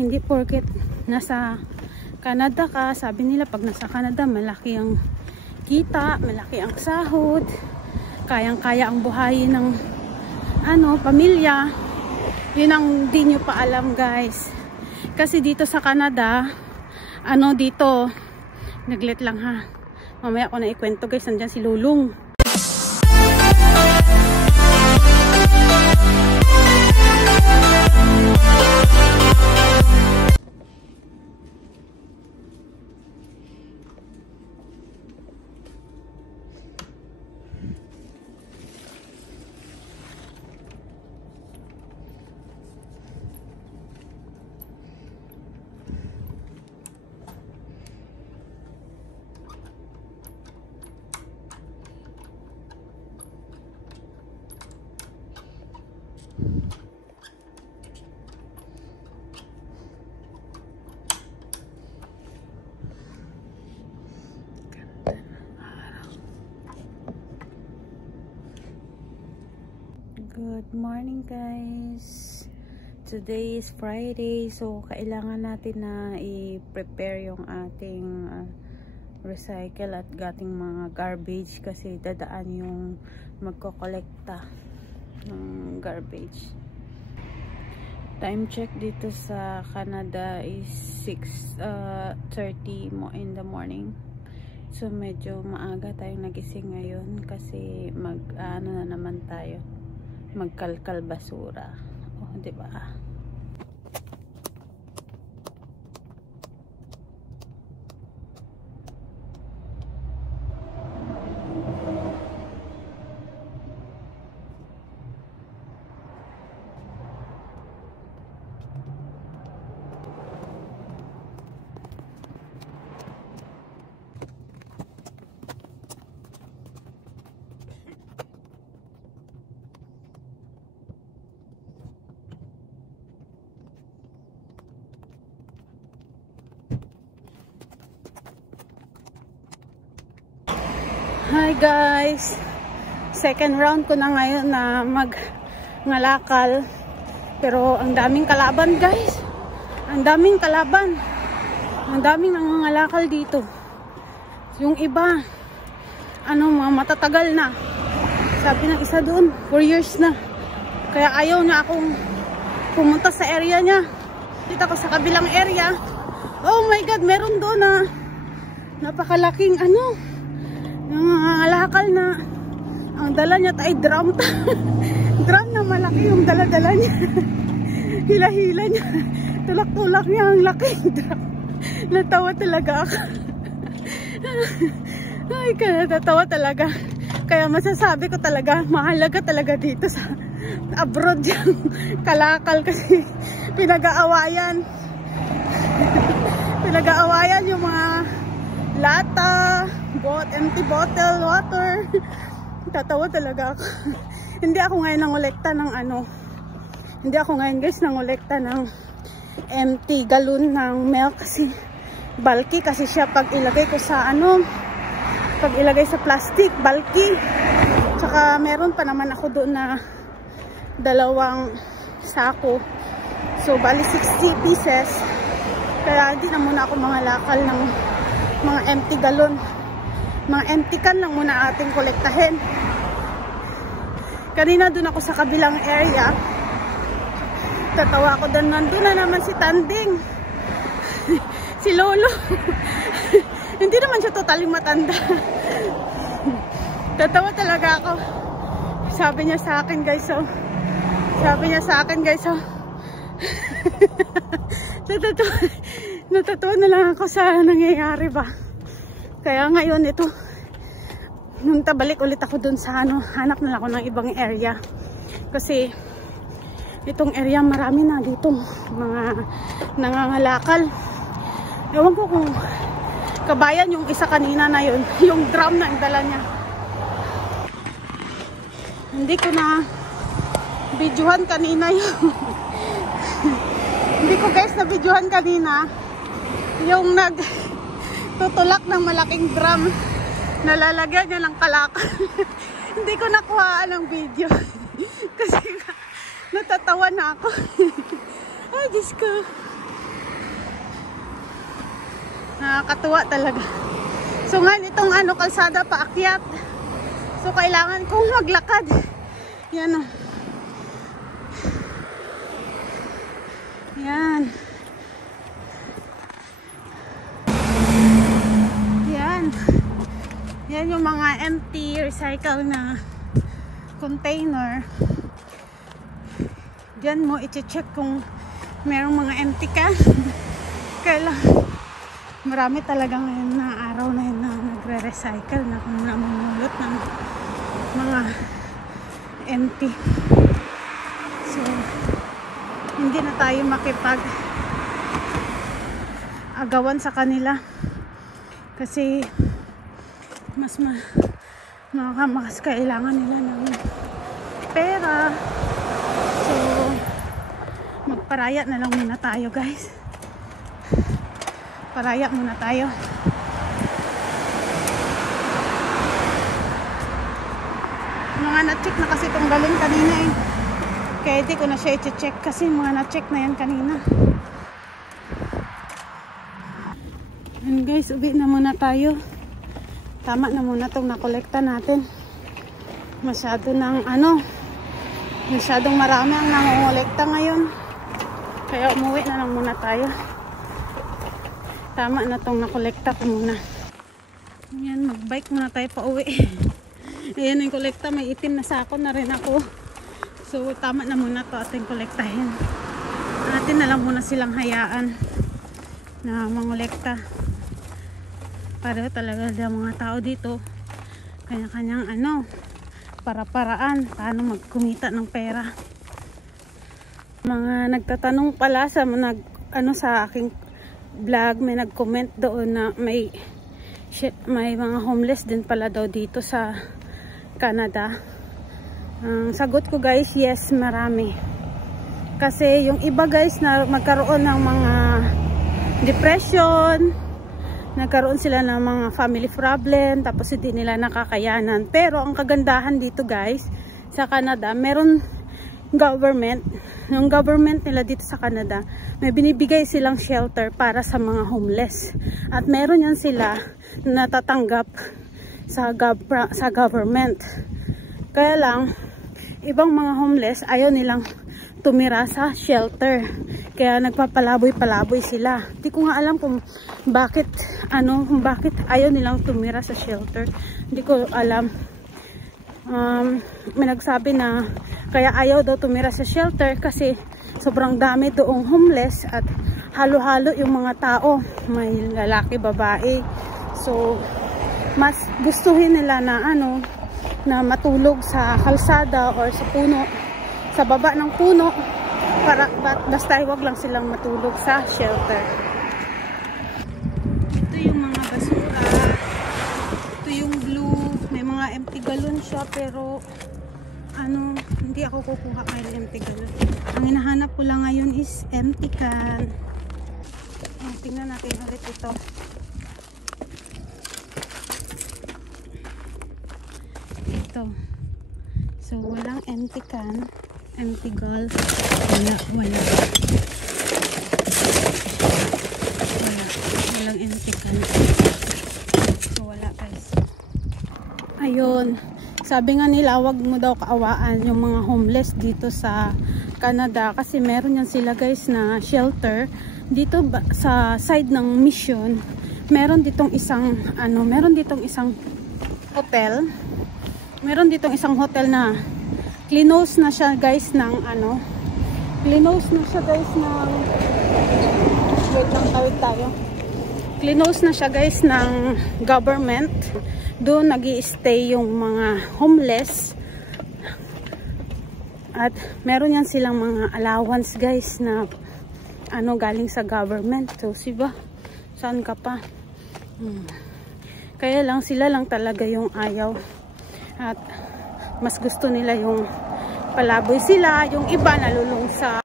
hindi porket nasa Canada ka, sabi nila pag nasa Canada malaki ang kita, malaki ang sahod, kayang-kaya ang buhayin ng pamilya. Yun ang di nyo pa alam, guys. Kasi dito sa Canada, dito, naglit lang ha. Mamaya ko na ikwento, guys. Nandyan si Lulong. Good morning, guys. Today is Friday, so kailangan natin na i-prepare yung ating recycle at ating mga garbage kasi dadaan yung magko-kolekta ng garbage. Time check dito sa Canada is 6:30 in the morning. So medyo maaga tayong nagising ngayon kasi na naman tayo, magkalkal basura. Oh, 'di ba? Hi guys, second round ko na ngayon na magngalakal, pero ang daming kalaban, guys. Ang daming kalaban, ang daming nangangalakal dito. Yung iba mga matatagal na, sabi ng isa doon 4 years na, kaya ayaw na akong pumunta sa area niya. Dito ako sa kabilang area. Oh my god, meron doon na napakalaking nangangalakal na ang dala niya ay drum. Drum na malaki yung dala-dala niya. Hila-hila niya, tulak-tulak niya ang laking drum. Natawa talaga ako. Ay, natawa talaga. Kaya masasabi ko talaga, mahalaga talaga dito sa abroad yung kalakal kasi pinag-aawayan. Pinag-aawayan yung mga lata, empty bottle, water. Tatawa talaga ako. Hindi ako ngayon nangolekta ng hindi ako ngayon, guys, nangolekta ng empty galon ng milk kasi bulky kasi siya pag ilagay ko sa pag ilagay sa plastic, bulky. Tsaka meron pa naman ako doon na 2 sako. So bali 60 pieces. Kaya hindi na muna ako mangalakal ng mga empty galon. Mga empty can lang muna ating kolektahin. Kanina doon ako sa kabilang area. Tatawa ako doon. Nandun na naman si Tanding. Si Lolo. Hindi naman siya totaling matanda. Tatawa talaga ako. Sabi niya sa akin, guys, natatawa na lang ako sa nangyayari ba. Kaya ngayon ito, nung tabalik ulit ako dun sa hanap na lang ako ng ibang area. Kasi itong area marami na dito mga nangangalakal. Ewan ko kung kabayan yung isa kanina na yun, yung drum na ang dala niya. Hindi ko na videohan kanina yun. Hindi ko, guys, na videohan kanina yung tutulak ng malaking drum, nalalagyan niya ng kalakal. Hindi ko nakuhaan ng video kasi natatawa na ako. Ay, Diyos ko. Nakakatuwa talaga. So ngayon itong ano, kalsada paakyat. So kailangan kong maglakad. Yan o. Yan. Yan. Yan yung mga empty recycle na container. Diyan mo i-check kung merong mga empty ka. Kailangan. Marami talaga ngayon na araw na yun na nagre-recycle na kung namumulot ng mga empty. So, hindi na tayo makipag-agawan sa kanila kasi mas kailangan nila ng pera. So, magparaya na lang muna tayo, guys. Paraya muna tayo. Mga na-check na kasi itong galing kanina eh. Kaya hindi ko na siya i-check kasi mga na-check na yan kanina. And guys, uwi na muna tayo. Tama na muna itong nakolekta natin. Masyadong marami ang nangongolekta ngayon. Kaya umuwi na lang muna tayo. Tama na itong nakolekta ko muna. Yan, mag-bike muna tayo pa uwi. Ayan yung kolekta, may itim na sako na rin ako. So tama na muna ito ating kolektahin. Atin na lang muna silang hayaan na mangolekta. Para talaga ang mga tao dito kanya-kanyang para-paraan paano magkumita ng pera. Mga nagtatanong pala sa sa aking vlog, may nag-comment doon na may mga homeless din pala daw dito sa Canada. Sagot ko guys, yes, marami. Kasi yung iba guys na magkaroon ng mga depression, nagkaroon sila ng mga family problem, tapos hindi nila nakakayanan. Pero ang kagandahan dito guys sa Canada, meron government. Yung government nila dito sa Canada, may binibigay silang shelter para sa mga homeless. At meron yan sila natatanggap sa government. Kaya lang, ibang mga homeless ayaw nilang tumira sa shelter. Kaya nagpapalaboy-palaboy sila. Hindi ko nga alam kung bakit ayaw nilang tumira sa shelter. Hindi ko alam. May nagsabi na kaya ayaw daw tumira sa shelter kasi sobrang dami doong homeless at halo-halo yung mga tao. May lalaki, babae. So, mas gustuhin nila na na matulog sa kalsada or sa puno, sa baba ng puno, basta wag lang silang matulog sa shelter. Ito yung mga basura. Ito yung blue. May mga empty galon siya pero hindi ako kukuha ng empty galon. Ang hinahanap ko lang ngayon is empty can. Tingnan natin ulit ito. Ito. So, walang empty can. Empty gulf. Wala. Walang empty can. So, wala guys. Ayun. Sabi nga nila, wag mo daw kaawaan yung mga homeless dito sa Canada kasi meron yan sila guys na shelter dito sa side ng Mission. Meron ditong isang hotel. Meron ditong isang hotel na clinose na siya guys ng clinose na siya guys ng wait lang, tawid tayo. Clinose na siya guys ng government. Doon nag-i-stay yung mga homeless. At meron yan silang mga allowance guys na galing sa government. So, siba, saan ka pa? Kaya lang sila lang talaga yung ayaw. At mas gusto nila yung palaboy sila. Yung iba nalulung sa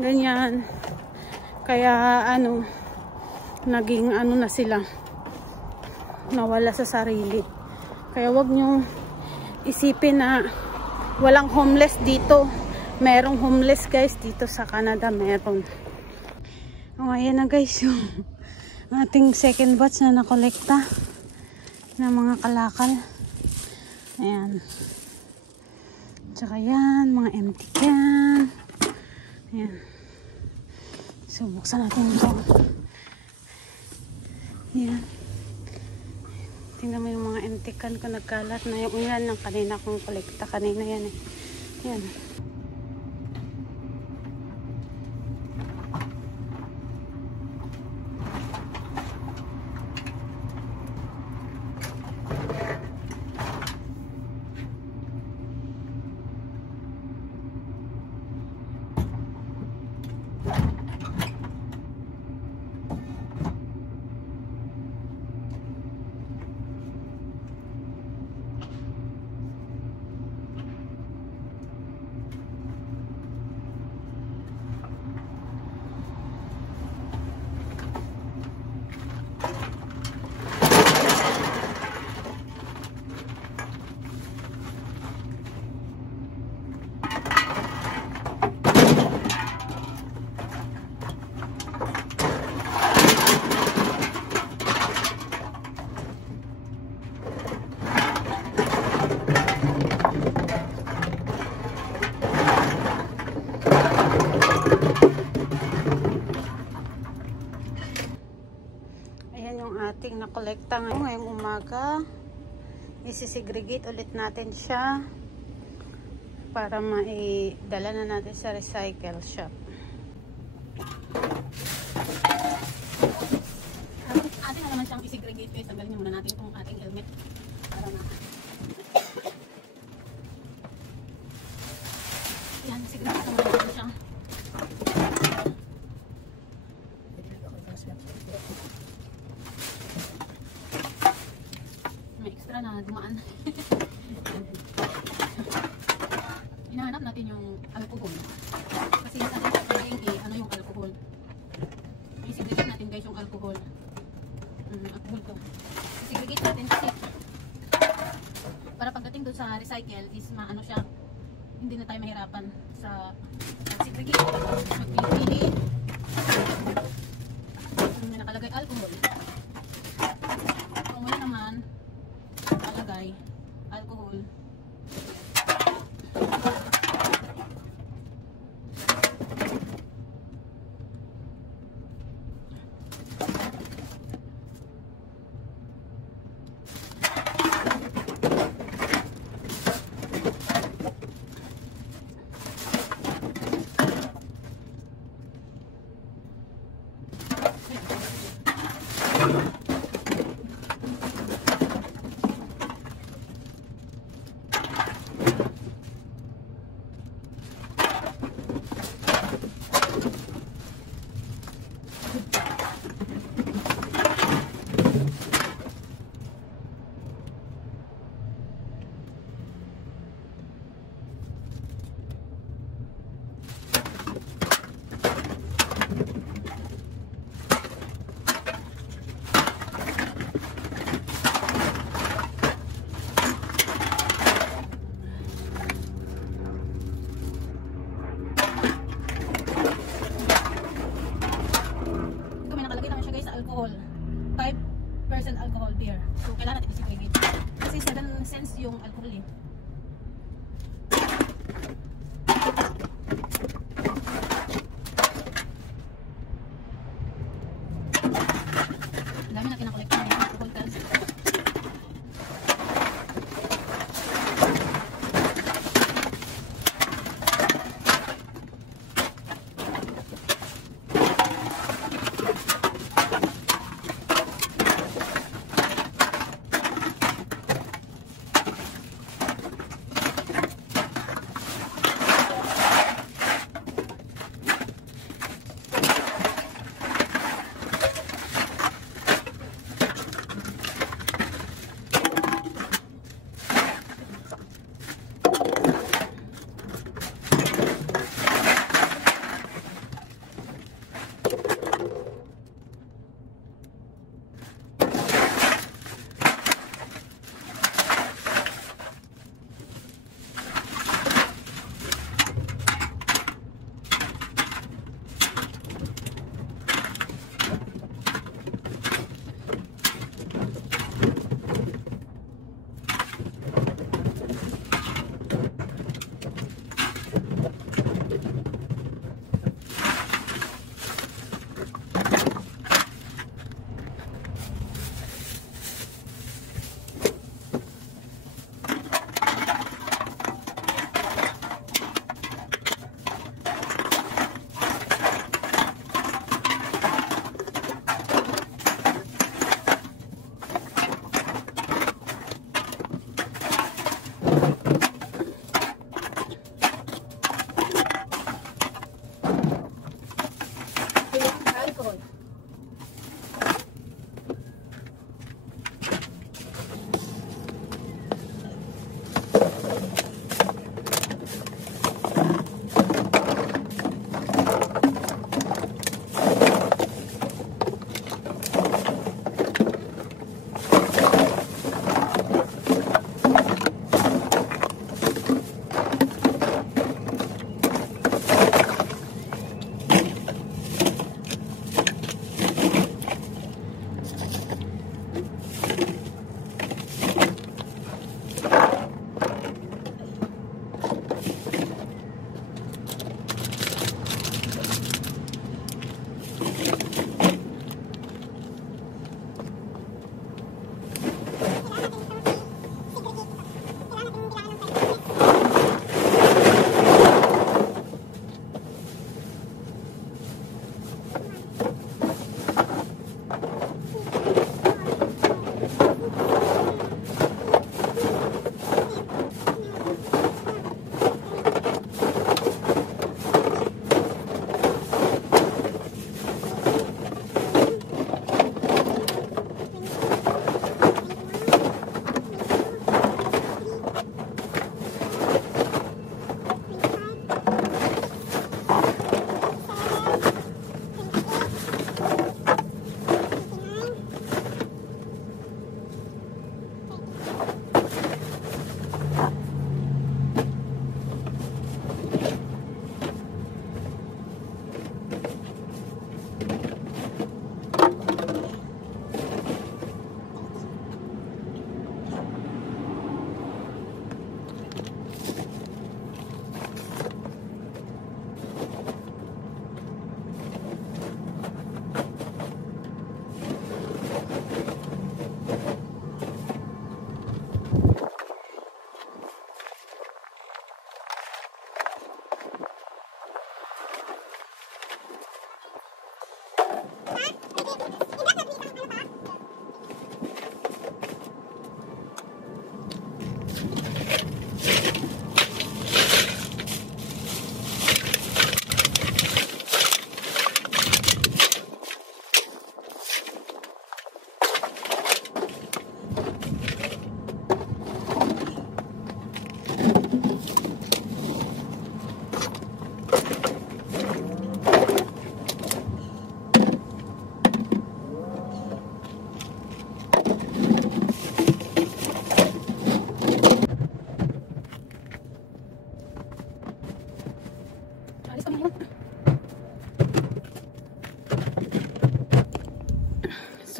ganyan. Kaya naging na sila, nawala sa sarili. Kaya wag nyong isipin na walang homeless dito. Merong homeless guys dito sa Canada, meron. Oh, ayan na guys yung ating second batch na nakolekta ng mga kalakal. Ayan. Tsaka yan, mga empty can. Ayan. So, buksan natin ito. Ayan. Tingnan mo yung mga empty can ko nagkalat na yung yan ng kanina kong kolekta. Kanina yan eh. Ayan. Ating nakolekta ngayong umaga. Isisegregate ulit natin siya para maidala na natin sa recycle shop. Ating na naman siyang isegregate guys. Tanggalin muna natin itong ating helmet para na yan, segregate muna natin siya. May extra na dumaan. Hinahanap natin yung alcohol. Kasi yung ating palengke, ano yung alcohol? I-segregate natin guys yung alcohol. Alcohol to. I-segregate natin kasi para pagdating doon sa recycle is maano siya, hindi na tayo mahirapan sa segregate. Magpili-pili. May nakalagay alcohol. Kung wala naman nakalagay alcohol. Alcohol, 5% alcohol beer. So kailangan natin i-segregate. Kasi 7 cents yung alcohol eh. Ang dami na kinakolekta ng alcohol cans.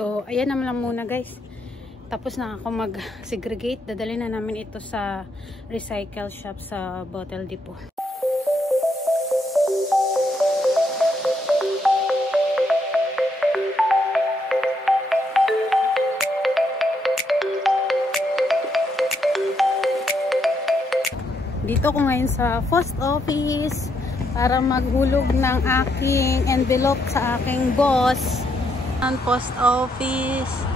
So, ayan naman lang muna guys. Tapos na ako mag-segregate. Dadalhin na namin ito sa recycle shop sa Bottle Depot. Dito ko ngayon sa post office para maghulog ng aking envelope sa aking boss. Ang post office.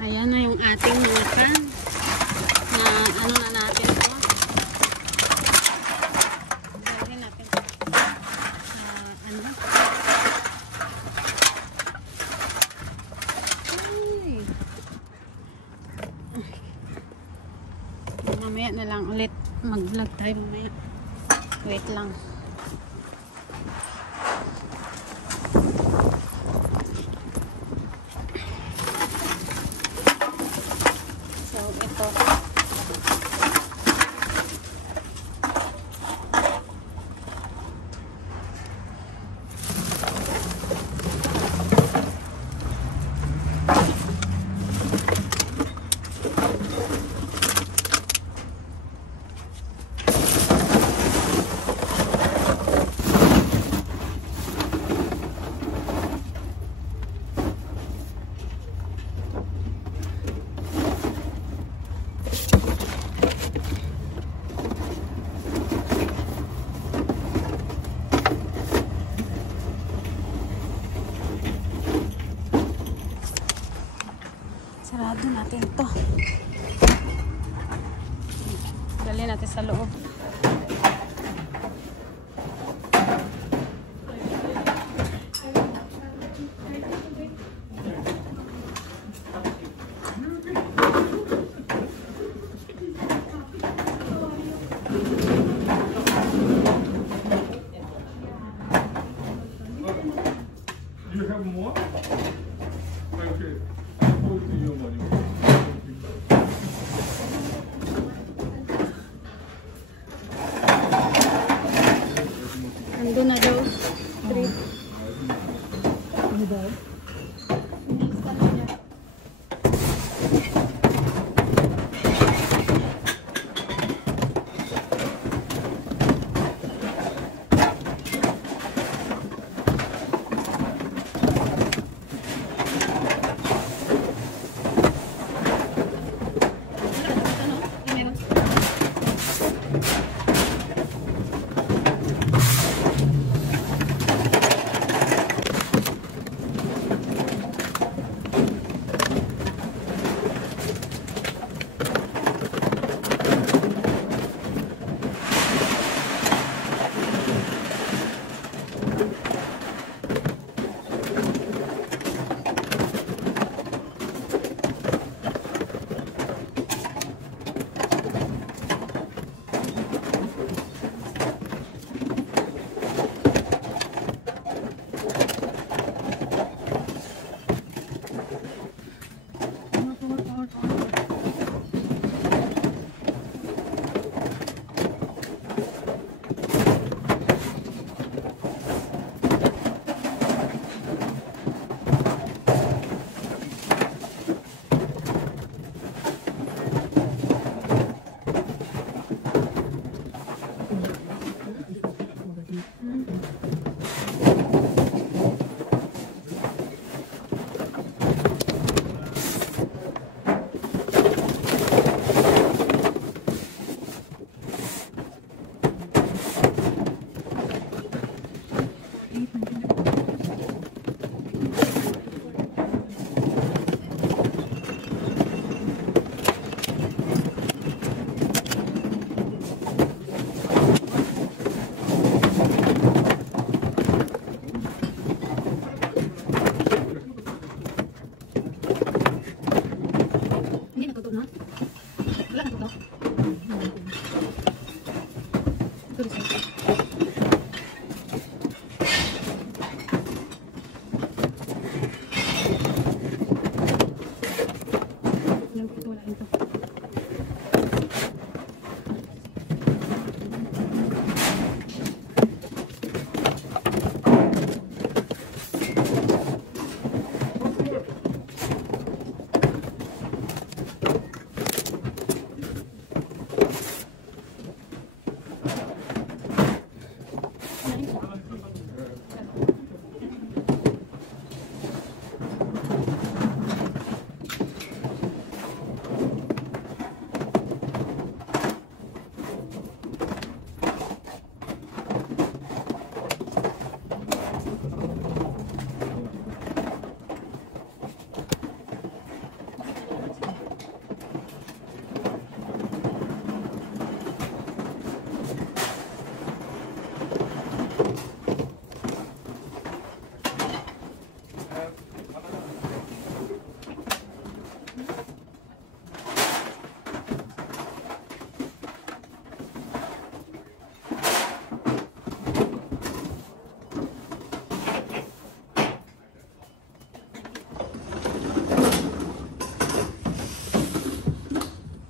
Ayan na yung ating mga can na ano na natin to. Gawin natin to. Mamaya na lang ulit mag-vlog tayo mamaya. Wait lang. So ito. Sarado natin to. Dali natin sa loob. You have more? Okay. Your money. Andun na daw. 3. Ano ba?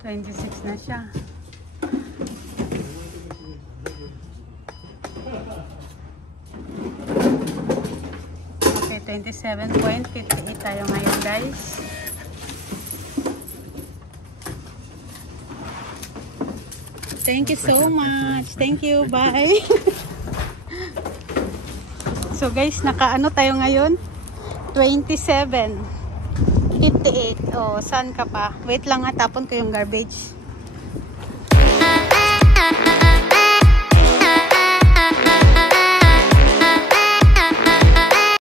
26 na siya. Okay, 27.58 tayo ngayon, guys. Thank you so much. Thank you. Bye. So guys, nakaano tayo ngayon? 27.58. Oh, saan ka pa? Wait lang ha, tapon ko yung garbage.